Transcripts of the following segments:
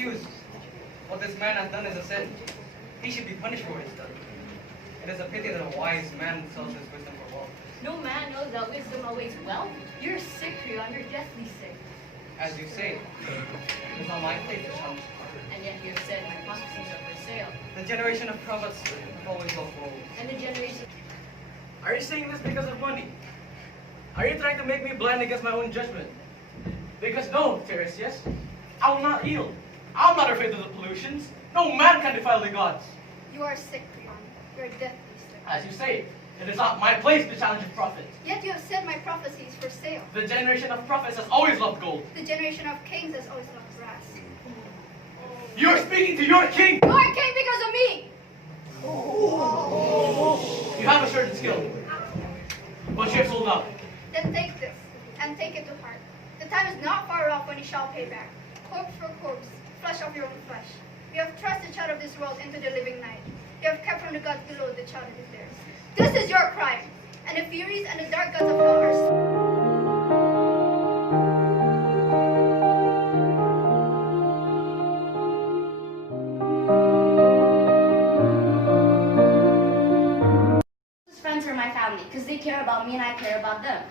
excuse. What this man has done is a sin. He should be punished for what he's done. It is a pity that a wise man sells his wisdom for wealth. No man knows that wisdom awaits wealth. You're sick, Rion. You're deathly sick. As you say, it is not my place to challenge the And yet you have said my prophecies are for sale. The generation of prophets have always loved gold. And the generation... Are you saying this because of money? Are you trying to make me blind against my own judgment? Because no, Tiresias, I will not yield. I'm not afraid of the pollutions. No man can defile the gods. You are sick, Rion. You are deathly sick. As you say, it is not my place to challenge the prophets. Yet you have said my prophecy is for sale. The generation of prophets has always loved gold. The generation of kings has always loved brass. You're speaking to your king! You are king because of me! You have a certain skill, but you have sold out. Then take this, and take it to heart. The time is not far off when you shall pay back. Corpse for corpse, flesh of your own flesh. You have thrust the child of this world into the living night. You have kept from the gods below the child that is theirs. This is your crime, and the furies and the dark gods of hell are... Friends are my family because they care about me and I care about them.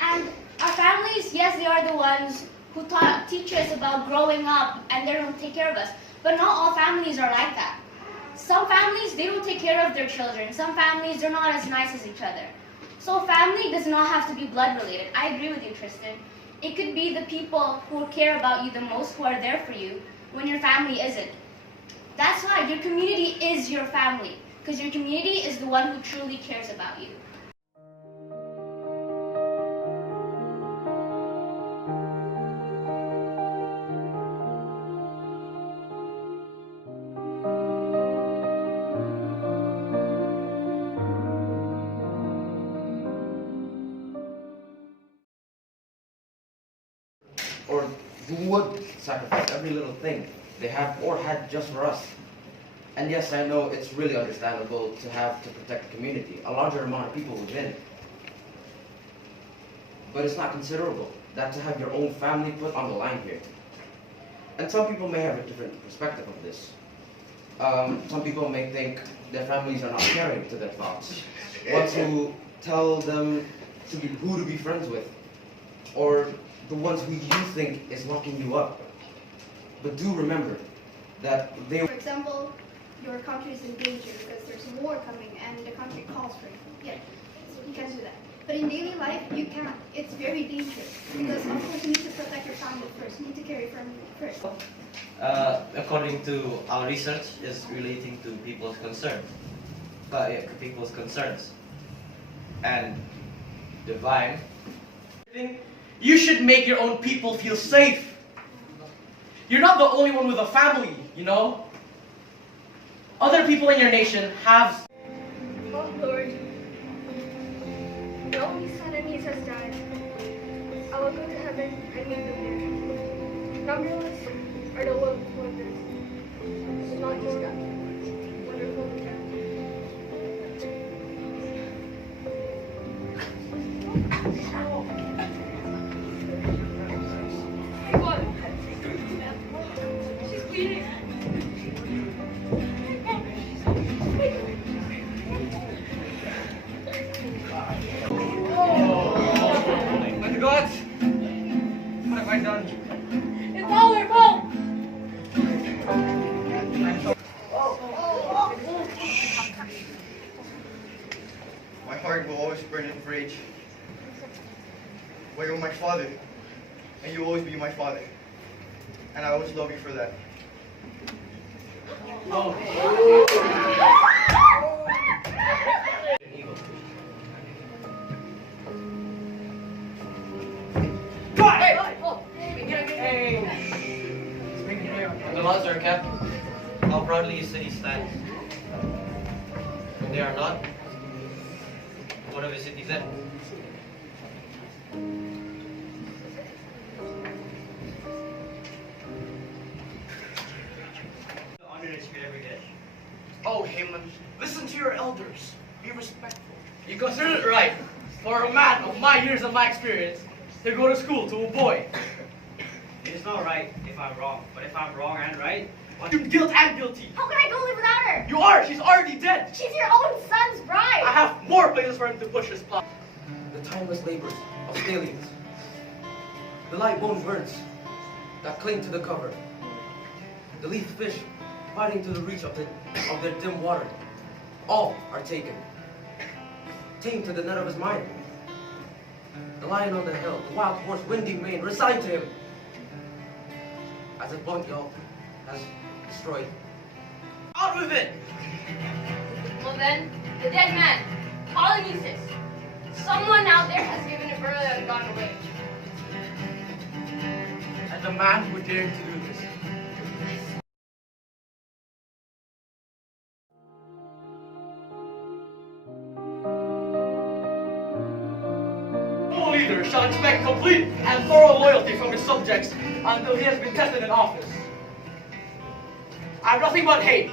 And our families, yes, they are the ones who teach us about growing up and they don't take care of us. But not all families are like that. Some families, they don't take care of their children. Some families, they're not as nice as each other. So family does not have to be blood related. I agree with you, Tristan. It could be the people who care about you the most who are there for you when your family isn't. That's why your community is your family. Because your community is the one who truly cares about you. Or who would sacrifice every little thing they have or had just for us. And yes, I know it's really understandable to have to protect the community, a larger amount of people within. But it's not considerable that to have your own family put on the line here. And some people may have a different perspective of this. Some people may think their families are not caring to their thoughts, what to tell them who to be friends with, or the ones who you think is locking you up. But do remember that they... For example, your country is in danger because there's war coming and the country calls for it. Yeah, so you can't do that. But in daily life, you can't. It's very dangerous because of course you need to protect your family first. You need to care for your family first. According to our research, is relating to people's concerns. People's concerns. And divine. You should make your own people feel safe. You're not the only one with a family, you know? Other people in your nation have... Oh Lord, the only son I need has died. I will go to heaven and meet them there. Numberless are the world's wonders. Not just God. Wonderful God. She's bleeding. My gods! What have I done? It's all their fault! My heart will always burn in rage. But you're my father, and you will always be my father. And I always love you for that. When the laws are kept, how proudly your city stands. When they are not, what of the city then? The honor that you get every day. Oh, Haman, listen to your elders. Be respectful. You consider it right for a man of my years and my experience to go to school to a boy. It is not right if I'm wrong. But if I'm wrong and right, you're guilt and guilty. How can I go live without her? You are! She's already dead! She's your own son's bride. I have more places for him to push his plot. The timeless labors of stallions, the light bone birds that cling to the cover, the leaf fish fighting to the reach of their dim water, all are taken. Tamed to the net of his mind. The lion on the hill, the wild horse, winding mane, resigned to him, as a blunt yelp has destroyed. Out with it! Well then, the dead man, Polynices. Someone out there has given it birth and gone away. And the man who dared to do this. No leader shall expect complete and thorough loyalty from his subjects until he has been tested in office. I have nothing but hate